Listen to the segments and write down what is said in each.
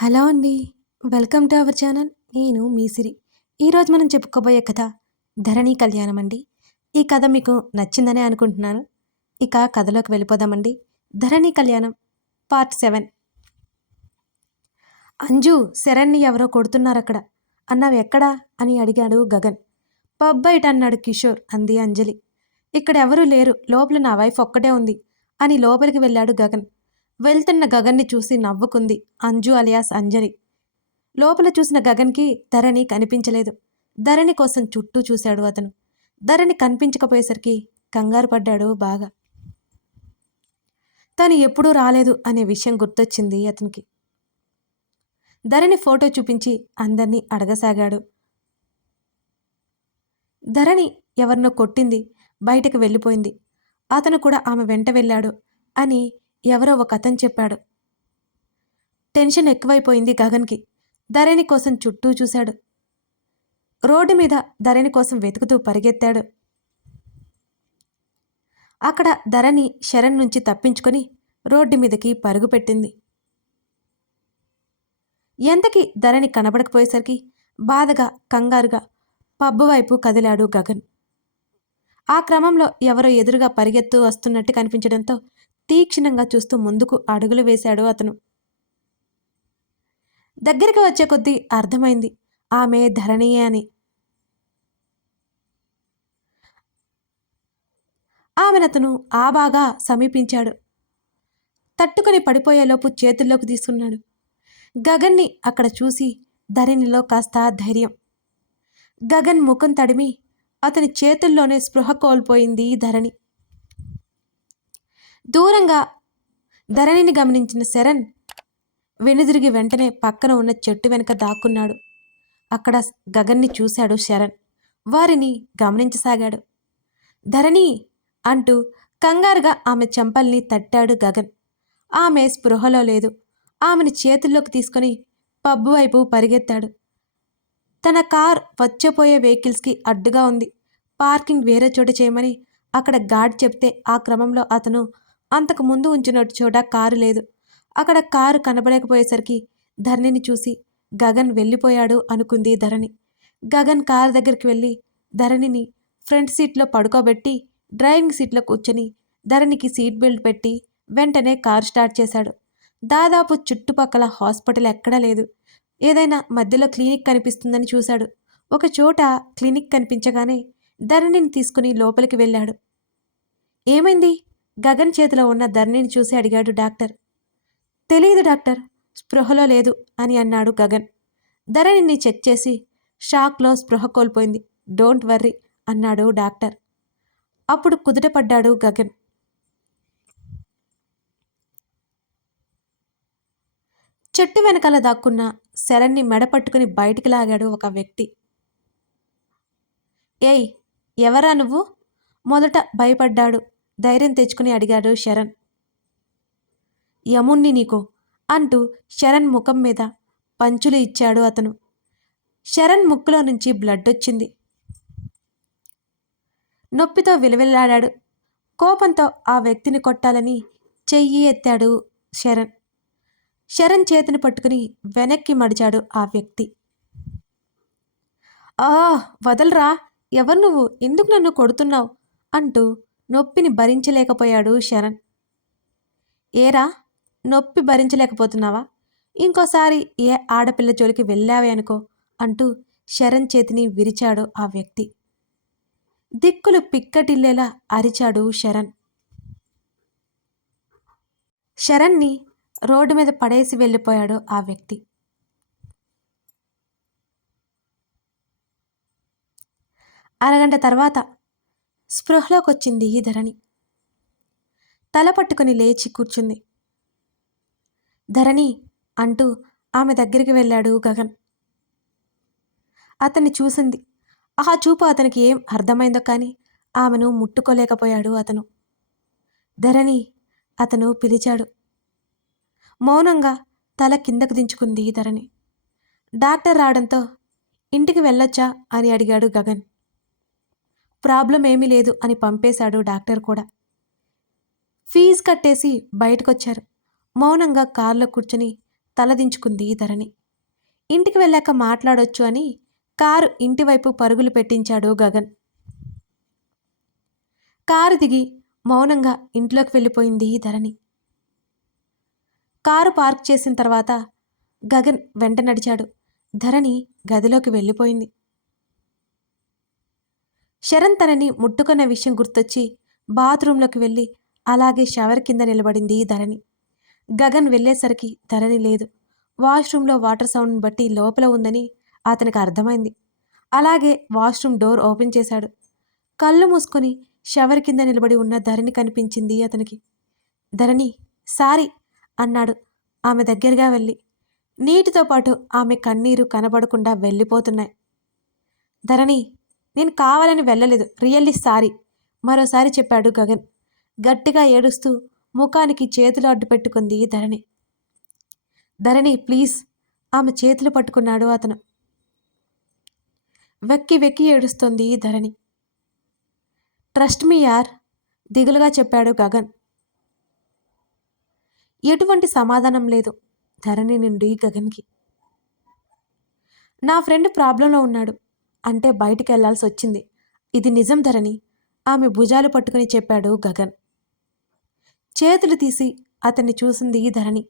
Hello అండి. Welcome to our channel. నేను మీ సిరి. ఈరోజు మనం చెప్పుకోబోయే కథ 'ధరణి కళ్యాణం' అండి. ఈ కథ మీకు నచ్చిందనే అనుకుంటున్నాను. ఇక కథలోకి వెళ్ళిపోదామండి. 'ధరణి కళ్యాణం' పార్ట్ 7. అంజు, శరణ్‌ని ఎవరో కొడుతున్నారక్కడ. అన్నావెక్కడా అని అడిగాడు గగన్. పబ్ బయట అన్నాడు కిషోర్. అంది అంజలి. ఇక్కడెవరూ లేరు. లోపల నా వైఫ్ ఒక్కటే ఉంది అని లోపలికి వెళ్ళాడు గగన్. వెళ్తున్న గగన్ని చూసి నవ్వుకుంది అంజు అలియాస్ అంజలి. లోపల చూసిన గగన్కి ధరణి కనిపించలేదు. ధరణి కోసం చుట్టూ చూశాడు అతను. ధరణి కనిపించకపోయేసరికి కంగారు పడ్డాడు బాగా. తను ఎప్పుడూ రాలేదు అనే విషయం గుర్తొచ్చింది అతనికి. ధరణి ఫోటో చూపించి అందర్నీ అడగసాగాడు. ధరణి ఎవరినో కొట్టింది, బయటకు వెళ్ళిపోయింది. అతను కూడా ఆమె వెంట వెళ్ళాడు అని ఎవరో ఒక అతను చెప్పాడు. టెన్షన్ ఎక్కువైపోయింది గగన్కి. ధరణి కోసం చుట్టూ చూశాడు. రోడ్డు మీద ధరణి కోసం వెతుకుతూ పరిగెత్తాడు. అక్కడ ధరణి శరణ్ నుంచి తప్పించుకొని రోడ్డు మీదకి పరుగుపెట్టింది. ఎంతకి ధరణి కనబడకపోయేసరికి బాధగా కంగారుగా పబ్బు వైపు కదిలాడు గగన్. ఆ క్రమంలో ఎవరో ఎదురుగా పరిగెత్తు వస్తున్నట్టు కనిపించడంతో తీక్షణంగా చూస్తూ ముందుకు అడుగులు వేశాడు అతను. దగ్గరికి వచ్చే కొద్దీ అర్థమైంది ఆమె ధరణియే అని. ఆమెనతను బాగా సమీపించాడు. తట్టుకుని పడిపోయేలోపు చేతుల్లోకి తీసుకున్నాడు. గగన్ని అక్కడ చూసి ధరణిలో కాస్త ధైర్యం. గగన్ ముఖం తడిమి అతని చేతుల్లోనే స్పృహ కోల్పోయింది ధరణి. దూరంగా ధరణిని గమనించిన శరణ్ వెనుదిరిగి వెంటనే పక్కన ఉన్న చెట్టు వెనుక దాక్కున్నాడు. అక్కడ గగన్ని చూశాడు శరణ్. వారిని గమనించసాగాడు. ధరణి అంటూ కంగారుగా ఆమె చెంపల్ని తట్టాడు గగన్. ఆమె స్పృహలో లేదు. ఆమెను చేతుల్లోకి తీసుకొని పబ్బు వైపు పరిగెత్తాడు. తన కార్ వచ్చేపోయే వెహికల్స్కి అడ్డుగా ఉంది. పార్కింగ్ వేరే చోట చేయమని అక్కడ గార్డ్ చెప్తే ఆ క్రమంలో అతను అంతకు ముందు ఉంచిన చోట కారు లేదు. అక్కడ కారు కనబడకపోయేసరికి ధరణిని చూసి గగన్ వెళ్ళిపోయాడు అనుకుంది ధరణి. గగన్ కారు దగ్గరికి వెళ్ళి ధరణిని ఫ్రంట్ సీట్లో పడుకోబెట్టి డ్రైవింగ్ సీట్లో కూర్చొని ధరణికి సీట్ బెల్ట్ పెట్టి వెంటనే కారు స్టార్ట్ చేశాడు. దాదాపు చుట్టుపక్కల హాస్పిటల్ ఎక్కడా లేదు. ఏదైనా మధ్యలో క్లినిక్ కనిపిస్తుందని చూశాడు. ఒక చోట క్లినిక్ కనిపించగానే ధరణిని తీసుకుని లోపలికి వెళ్ళాడు. ఏమైంది? గగన్ చేతిలో ఉన్న ధరణిని చూసి అడిగాడు డాక్టర్. తెలీదు డాక్టర్, స్పృహలో లేదు అని అన్నాడు గగన్. ధరణిని చెక్ చేసి షాక్లో స్పృహ కోల్పోయింది. డోంట్ వర్రీ అన్నాడు డాక్టర్. అప్పుడు కుదుటపడ్డాడు గగన్. చెట్టు వెనకాల దాక్కున్న శరణ్ని మెడపట్టుకుని బయటికి లాగాడు ఒక వ్యక్తి. ఏయ్, ఎవరా నువ్వు? మొదట భయపడ్డాడు. ధైర్యం తెచ్చుకుని అడిగాడు శరణ్. యముణ్ణి నీకు అంటూ శరణ్ ముఖం మీద పంచులు ఇచ్చాడు అతను. శరణ్ ముక్కులో నుంచి బ్లడ్ వచ్చింది. నొప్పితో విలవిల్లాడాడు. కోపంతో ఆ వ్యక్తిని కొట్టాలని చెయ్యి ఎత్తాడు శరణ్. శరణ్ చేతిని పట్టుకుని వెనక్కి మడిచాడు ఆ వ్యక్తి. వదలరా, ఎవరు నువ్వు? ఎందుకు నన్ను కొడుతున్నావు? అంటూ నొప్పిని భరించలేకపోయాడు శరణ్. ఏరా, నొప్పి భరించలేకపోతున్నావా? ఇంకోసారి ఏ ఆడపిల్ల జోలికి వెళ్ళావే అనుకో అంటూ శరణ్ చేతిని విరిచాడు ఆ వ్యక్తి. దిక్కులు పిక్కటిల్లేలా అరిచాడు శరణ్. శరణ్ని రోడ్డు మీద పడేసి వెళ్ళిపోయాడు ఆ వ్యక్తి. అరగంట తర్వాత స్పృహలోకి వచ్చింది ఈ ధరణి. తల పట్టుకుని లేచి కూర్చుంది. ధరణి అంటూ ఆమె దగ్గరికి వెళ్ళాడు గగన్. అతన్ని చూసింది. ఆ చూపు అతనికి ఏం అర్థమైందో కానీ ఆమెను ముట్టుకోలేకపోయాడు అతను. ధరణి అతను పిలిచాడు. మౌనంగా తల కిందకు దించుకుంది ధరణి. డాక్టర్ రావడంతో ఇంటికి వెళ్ళొచ్చా అని అడిగాడు గగన్. ప్రాబ్లం ఏమీ లేదు అని పంపేశాడు డాక్టర్ కూడా. ఫీజు కట్టేసి బయటకొచ్చారు. మౌనంగా కారులో కూర్చుని తలదించుకుంది ధరణి. ఇంటికి వెళ్ళాక మాట్లాడొచ్చు అని కారు ఇంటివైపు పరుగులు పెట్టించాడు గగన్. కారు దిగి మౌనంగా ఇంట్లోకి వెళ్ళిపోయింది ధరణి. కారు పార్క్ చేసిన తర్వాత గగన్ వెంట నడిచాడు. ధరణి గదిలోకి వెళ్ళిపోయింది. శరణ్ తనని ముట్టుకున్న విషయం గుర్తొచ్చి బాత్రూంలోకి వెళ్ళి అలాగే షవర్ కింద నిలబడింది ధరణి. గగన్ వెళ్ళేసరికి ధరణి లేదు. వాష్రూంలో వాటర్ సౌండ్ని బట్టి లోపల ఉందని అతనికి అర్థమైంది. అలాగే వాష్రూమ్ డోర్ ఓపెన్ చేశాడు. కళ్ళు మూసుకొని షవర్ కింద నిలబడి ఉన్న ధరణి కనిపించింది అతనికి. ధరణి, సారీ అన్నాడు ఆమె దగ్గరగా వెళ్ళి. నీటితో పాటు ఆమె కన్నీరు కనబడకుండా వెళ్ళిపోతున్నాయి. ధరణి, నేను కావాలని వెళ్ళలేదు, రియల్లీ సారీ మరోసారి చెప్పాడు గగన్. గట్టిగా ఏడుస్తూ ముఖానికి చేతులు అడ్డు పెట్టుకుంది ధరణి. ధరణి ప్లీజ్, ఆమె చేతులు పట్టుకున్నాడు అతను. వెక్కి వెక్కి ఏడుస్తోంది ధరణి. ట్రస్ట్ మీ యార్, దిగులుగా చెప్పాడు గగన్. ఎటువంటి సమాధానం లేదు ధరణి నుండి గగన్కి. నా ఫ్రెండ్ ప్రాబ్లంలో ఉన్నాడు అంటే బయటికి వెళ్లాల్సి వచ్చింది. ఇది నిజం ధరణి, ఆమె భుజాలు పట్టుకుని చెప్పాడు గగన్. చేతులు తీసి అతన్ని చూసింది ధరణి.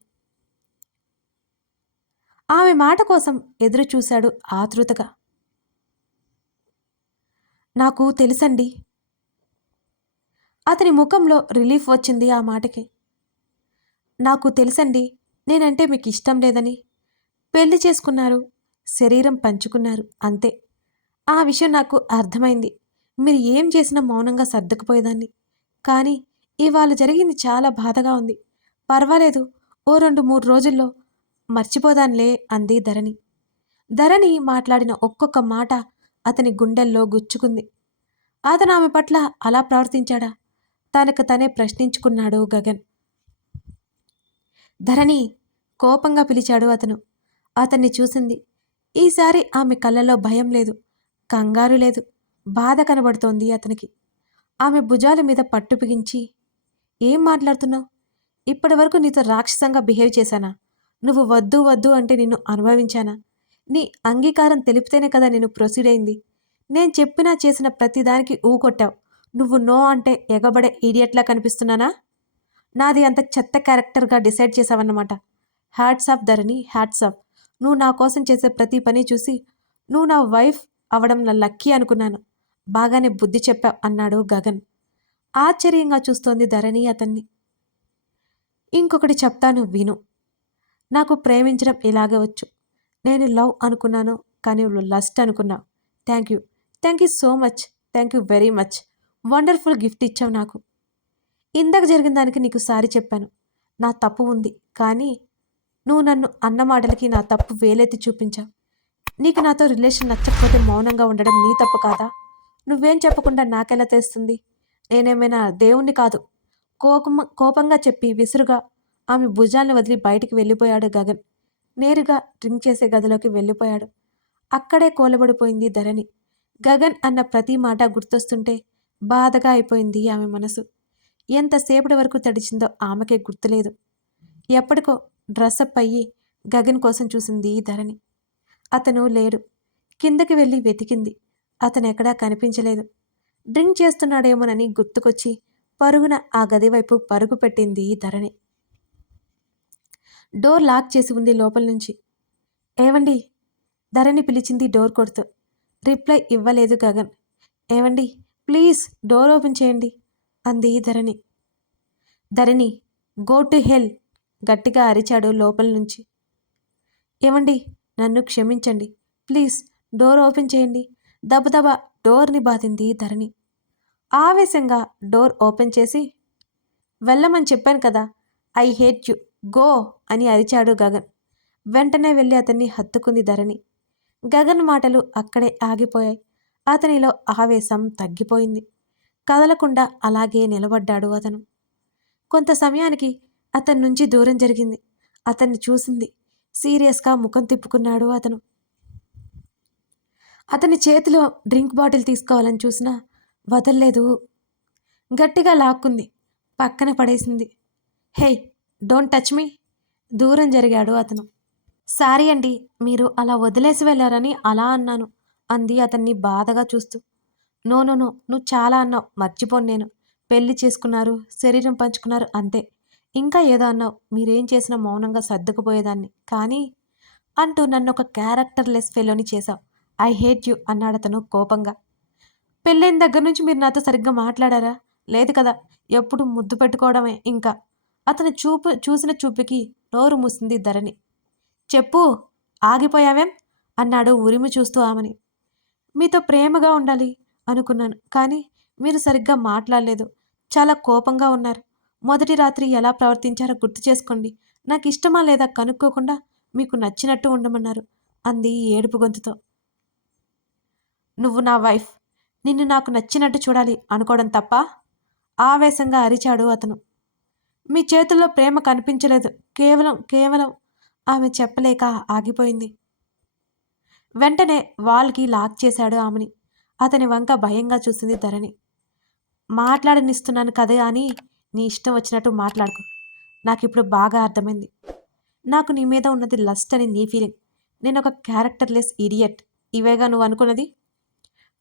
ఆమె మాట కోసం ఎదురు చూశాడు ఆతృతగా. నాకు తెలుసండి. అతని ముఖంలో రిలీఫ్ వచ్చింది ఆ మాటకి. నాకు తెలుసండి, నేనంటే మీకు ఇష్టం లేదని. పెళ్లి చేసుకున్నారు, శరీరం పంచుకున్నారు, అంతే. ఆ విషయం నాకు అర్థమైంది. మీరు ఏం చేసినా మౌనంగా సర్దుకుపోయేదాన్ని. కానీ ఇవాళ జరిగింది చాలా బాధగా ఉంది. పర్వాలేదు, ఓ 2-3 రోజుల్లో మర్చిపోదాన్లే అంది ధరణి. ధరణి మాట్లాడిన ఒక్కొక్క మాట అతని గుండెల్లో గుచ్చుకుంది. అతను ఆమె పట్ల అలా ప్రవర్తించాడా? తనకు తనే ప్రశ్నించుకున్నాడు గగన్. ధరణి, కోపంగా పిలిచాడు అతను. అతన్ని చూసింది. ఈసారి ఆమె కళ్ళలో భయం లేదు, కంగారు లేదు, బాధ కనబడుతోంది అతనికి. ఆమె భుజాల మీద పట్టు బిగించి, ఏం మాట్లాడుతున్నావు? ఇప్పటి వరకు నీతో రాక్షసంగా బిహేవ్ చేశానా? నువ్వు వద్దు వద్దు అంటే నిన్ను అనుభవించానా? నీ అంగీకారం తెలిపితేనే కదా నేను ప్రొసీడ్ అయింది. నేను చెప్పినా చేసిన ప్రతిదానికి ఊకొట్టావు. నువ్వు నో అంటే ఎగబడే ఈడియట్లా కనిపిస్తున్నానా? నాది అంత చెత్త క్యారెక్టర్గా డిసైడ్ చేసావన్నమాట. హ్యాట్స్ ఆఫ్ ధరణి, హ్యాట్స్ ఆఫ్. నువ్వు నా కోసం చేసే ప్రతి పని చూసి నువ్వు నా వైఫ్ అవడం నా లక్కీ అనుకున్నాను. బాగానే బుద్ధి చెప్పావు అన్నాడు గగన్. ఆశ్చర్యంగా చూస్తోంది ధరణి అతన్ని. ఇంకొకటి చెప్తాను విను. నాకు ప్రేమించడం ఇలాగే వచ్చు. నేను లవ్ అనుకున్నాను, కానీ నువ్వు లస్ట్ అనుకున్నావు. Thank you so much, thank you very much. Wonderful gift ఇచ్చావు నాకు. ఇందాక జరిగిన దానికి నీకు సారీ చెప్పాను. నా తప్పు ఉంది, కానీ నువ్వు నన్ను అన్న మాటలకి నా తప్పు వేలెత్తి చూపించావు. నీకు నాతో రిలేషన్ నచ్చకపోతే మౌనంగా ఉండడం నీ తప్పు కాదా? నువ్వేం చెప్పకుండా నాకెలా తెలుస్తుంది? నేనేమైనా దేవుణ్ణి కాదు. కోపంగా చెప్పి విసురుగా ఆమె భుజాలను వదిలి బయటికి వెళ్ళిపోయాడు గగన్. నేరుగా డ్రింక్ చేసే గదిలోకి వెళ్ళిపోయాడు. అక్కడే కూలబడిపోయింది ధరణి. గగన్ అన్న ప్రతి మాట గుర్తొస్తుంటే బాధగా అయిపోయింది ఆమె మనసు. ఎంతసేపటి వరకు తడిచిందో ఆమెకే గుర్తులేదు. ఎప్పటికో డ్రెస్అప్ అయ్యి గగన్ కోసం చూసింది ధరణి. అతను లేడు. కిందకి వెళ్ళి వెతికింది. అతనెక్కడా కనిపించలేదు. డ్రింక్ చేస్తున్నాడేమోనని గుర్తుకొచ్చి పరుగున ఆ గది వైపు పరుగు పెట్టింది ధరణి. డోర్ లాక్ చేసి ఉంది లోపల నుంచి. ఏవండి, ధరణి పిలిచింది డోర్ కొడుతూ. రిప్లై ఇవ్వలేదు గగన్. ఏవండి, ప్లీజ్ డోర్ ఓపెన్ చేయండి అంది ధరణి. ధరణి, గో టు హెల్, గట్టిగా అరిచాడు లోపల నుంచి. ఏవండి, నన్ను క్షమించండి, ప్లీజ్ డోర్ ఓపెన్ చేయండి. దబదబా డోర్ని బాధింది ధరణి. ఆవేశంగా డోర్ ఓపెన్ చేసి, వెళ్ళమని చెప్పాను కదా, ఐ హేట్ యు, గో అని అరిచాడు గగన్. వెంటనే వెళ్ళి అతన్ని హత్తుకుంది ధరణి. గగన్ మాటలు అక్కడే ఆగిపోయాయి. అతనిలో ఆవేశం తగ్గిపోయింది. కదలకుండా అలాగే నిలబడ్డాడు అతను. కొంత సమయానికి అతని నుంచి దూరం జరిగింది. అతన్ని చూసింది. సీరియస్గా ముఖం తిప్పుకున్నాడు అతను. అతని చేతిలో డ్రింక్ బాటిల్ తీసుకోవాలని చూసినా వదల్లేదు. గట్టిగా లాక్కుంది, పక్కన పడేసింది. హే, డోంట్ టచ్ మీ, దూరం జరిగాడు అతను. సారీ అండి. మీరు అలా వదిలేసి వెళ్లారని అలా అన్నాను అంది అతన్ని బాధగా చూస్తూ. నో నో నో నువ్వు చాలా అన్నావు. మర్చిపోను నేను. పెళ్లి చేసుకున్నారు, శరీరం పంచుకున్నారు అంతే. ఇంకా ఏదో అన్నావు. మీరేం చేసినా మౌనంగా సర్దుకుపోయేదాన్ని. కానీ అంటూ నన్నొక క్యారెక్టర్ లెస్ ఫెలోని చేశావు. ఐ హేట్ యూ అన్నాడతను కోపంగా. పెళ్ళైన దగ్గర నుంచి మీరు నాతో సరిగ్గా మాట్లాడారా? లేదు కదా! ఎప్పుడు ముద్దు పెట్టుకోవడమే ఇంకా. అతని చూసిన చూపుకి నోరు మూసింది ధరణి. చెప్పు ఆగిపోయావేం? అన్నాడు ఉరిమి చూస్తూ ఆమెని. మీతో ప్రేమగా ఉండాలి అనుకున్నాను. కానీ మీరు సరిగ్గా మాట్లాడలేదు. చాలా కోపంగా ఉన్నారు. మొదటి రాత్రి ఎలా ప్రవర్తించారో గుర్తు చేసుకోండి. నాకిష్టమా లేదా కనుక్కోకుండా మీకు నచ్చినట్టు ఉండమన్నారు అంది ఏడుపు గొంతుతో. నువ్వు నా వైఫ్. నిన్ను నాకు నచ్చినట్టు చూడాలి అనుకోవడం తప్పా? ఆవేశంగా అరిచాడు అతను. మీ చేతుల్లో ప్రేమ కనిపించలేదు. కేవలం కేవలం ఆమె చెప్పలేక ఆగిపోయింది. వెంటనే వాల్కి లాక్ చేశాడు ఆమెని. అతని వంక భయంగా చూసింది ధరణి. మాట్లాడనిస్తున్నాను కదా అని నీ ఇష్టం వచ్చినట్టు మాట్లాడుకో. నాకిప్పుడు బాగా అర్థమైంది. నాకు నీ మీద ఉన్నది లస్ట్ అని నీ ఫీలింగ్. నేను ఒక క్యారెక్టర్లెస్ ఇడియట్. ఇవేగా నువ్వు అనుకున్నది?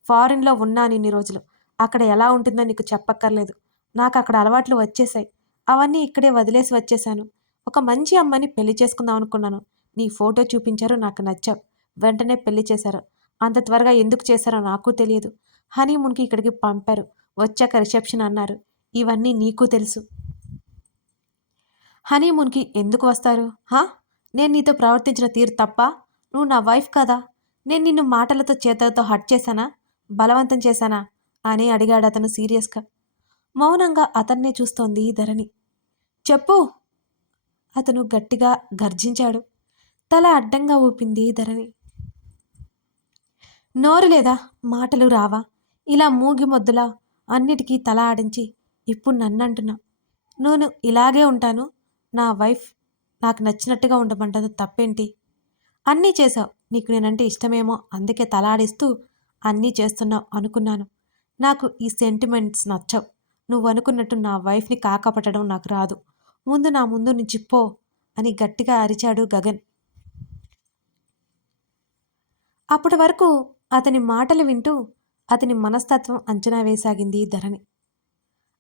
ఫారిన్లో ఉన్నాను ఇన్ని రోజులు. అక్కడ ఎలా ఉంటుందో నీకు చెప్పక్కర్లేదు. నాకు అక్కడ అలవాట్లు వచ్చేసాయి. అవన్నీ ఇక్కడే వదిలేసి వచ్చేశాను. ఒక మంచి అమ్మని పెళ్లి చేసుకుందాం అనుకున్నాను. నీ ఫోటో చూపించారు, నాకు నచ్చావు. వెంటనే పెళ్లి చేశారు. అంత త్వరగా ఎందుకు చేశారో నాకు తెలియదు. హనీమూన్కి ఇక్కడికి పంపారు. వచ్చాక రిసెప్షన్ అన్నారు. ఇవన్నీ నీకు తెలుసు. హనీమూన్కి ఎందుకు వస్తారు? హా? నేను నీతో ప్రవర్తించిన తీరు తప్ప? నువ్వు నా వైఫ్ కదా? నేను నిన్ను మాటలతో చేతులతో హర్ట్ చేశానా? బలవంతం చేశానా అని అడిగాడు అతను సీరియస్గా. మౌనంగా అతన్నే చూస్తోంది ధరణి. చెప్పు అతను గట్టిగా గర్జించాడు. తల అడ్డంగా ఊపింది ధరణి. నోరు లేదా? మాటలు రావా? ఇలా మూగి మొద్దులా అన్నిటికీ తల ఆడించి ఇప్పుడు నన్నంటున్నా. నేను ఇలాగే ఉంటాను. నా వైఫ్ నాకు నచ్చినట్టుగా ఉండమంటది తప్పేంటి? అన్నీ చేశావు. నీకు నేనంటే ఇష్టమేమో అందుకే తలాడిస్తూ అన్నీ చేస్తున్నావు అనుకున్నాను. నాకు ఈ సెంటిమెంట్స్ నచ్చవు. నువ్వు అనుకున్నట్టు నా వైఫ్ని కాకపట్టడం నాకు రాదు. ముందు నా ముందు నుంచి పో అని గట్టిగా అరిచాడు గగన్. అప్పటి వరకు అతని మాటలు వింటూ అతని మనస్తత్వం అంచనా వేసాగింది ధరణి.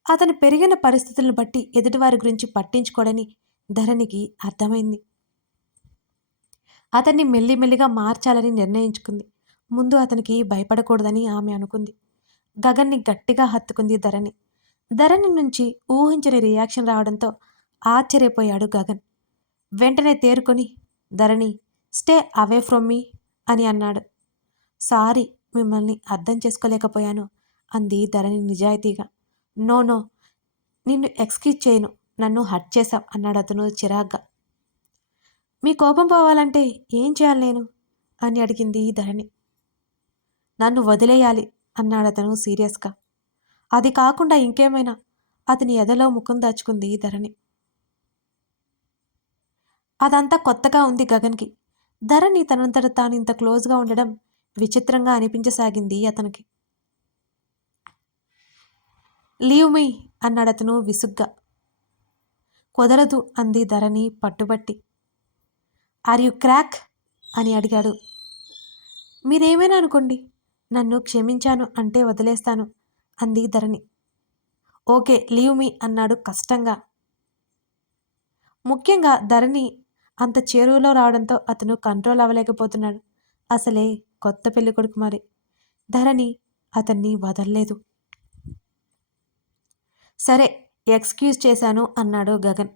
అతను పెరిగిన పరిస్థితులను బట్టి ఎదుటివారి గురించి పట్టించుకోడని ధరణికి అర్థమైంది. అతన్ని మెల్లిమెల్లిగా మార్చాలని నిర్ణయించుకుంది. ముందు అతనికి భయపడకూడదని ఆమె అనుకుంది. గగన్ని గట్టిగా హత్తుకుంది ధరణి. ధరణి నుంచి ఊహించని రియాక్షన్ రావడంతో ఆశ్చర్యపోయాడు గగన్. వెంటనే తేరుకొని ధరణి స్టే అవే ఫ్రమ్ మీ అని అన్నాడు. సారీ, మిమ్మల్ని అర్థం చేసుకోలేకపోయాను అంది ధరణి నిజాయితీగా. నో నో, నిన్ను ఎక్స్క్యూజ్ చేయను. నన్ను హర్ట్ చేశావు అన్నాడు అతను చిరాగ్గా. మీ కోపం పోవాలంటే ఏం చేయాలి నేను అని అడిగింది ధరణి. నన్ను వదిలేయాలి అన్నాడతను సీరియస్గా. అది కాకుండా ఇంకేమైనా అతని ఎదలో ముఖం దాచుకుంది ధరణి. అదంతా కొత్తగా ఉంది గగన్కి. ధరణి తనంతట తాను ఇంత క్లోజ్గా ఉండడం విచిత్రంగా అనిపించసాగింది అతనికి. లీవ్ మీ అన్నాడతను విసుగ్గా. కుదరదు అంది ధరణి పట్టుబట్టి. ఆర్ యు క్రాక్ అని అడిగాడు. మీరేమైనా అనుకోండి, నన్ను క్షమించాను అంటే వదిలేస్తాను అంది ధరణి. ఓకే లీవ్ మీ అన్నాడు కష్టంగా. ముఖ్యంగా ధరణి అంత చేరువలో రావడంతో అతను కంట్రోల్ అవ్వలేకపోతున్నాడు. అసలే కొత్త పెళ్ళికొడుకు మరి. ధరణి అతన్ని వదల్లేదు. సరే ఎక్స్క్యూజ్ చేశాను అన్నాడు గగన్.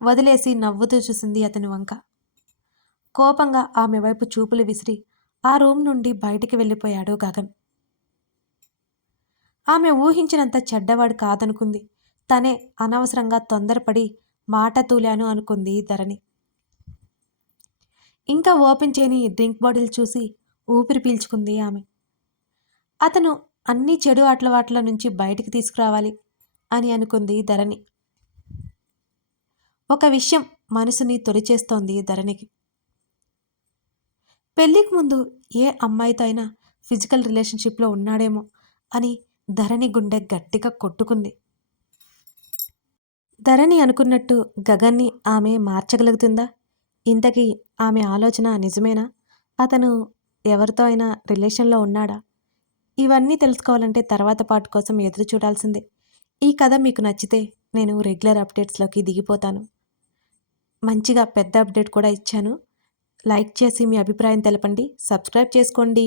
వదిలేసి నవ్వుతూ చూసింది అతని వంక. కోపంగా ఆమె వైపు చూపులు విసిరి ఆ రూమ్ నుండి బయటికి వెళ్ళిపోయాడు గగన్. ఆమె ఊహించినంత చెడ్డవాడు కాదనుకుంది. తనే అనవసరంగా తొందరపడి మాట తూలాను అనుకుంది ధరణి. ఇంకా ఓపెన్ చేయని డ్రింక్ బాటిల్ చూసి ఊపిరి పీల్చుకుంది ఆమె. అతను అన్ని చెడు అలవాట్ల నుంచి బయటికి తీసుకురావాలి అని అనుకుంది ధరణి. ఒక విషయం మనసుని తొలిచేస్తోంది ధరణికి. పెళ్లికి ముందు ఏ అమ్మాయితో అయినా ఫిజికల్ రిలేషన్షిప్లో ఉన్నాడేమో అని ధరణి గుండె గట్టిగా కొట్టుకుంది. ధరణి అనుకున్నట్టు గగన్ని ఆమె మార్చగలుగుతుందా? ఇంతకీ ఆమె ఆలోచన నిజమేనా? అతను ఎవరితో అయినా రిలేషన్‌లో ఉన్నాడా? ఇవన్నీ తెలుసుకోవాలంటే తర్వాత పార్ట్ కోసం ఎదురు చూడాల్సిందే. ఈ కథ మీకు నచ్చితే నేను రెగ్యులర్ అప్డేట్స్‌లోకి దిగిపోతాను. మంచిగా పెద్ద అప్డేట్ కూడా ఇచ్చాను. లైక్ చేసి మీ అభిప్రాయం తెలపండి. సబ్స్క్రైబ్ చేసుకోండి.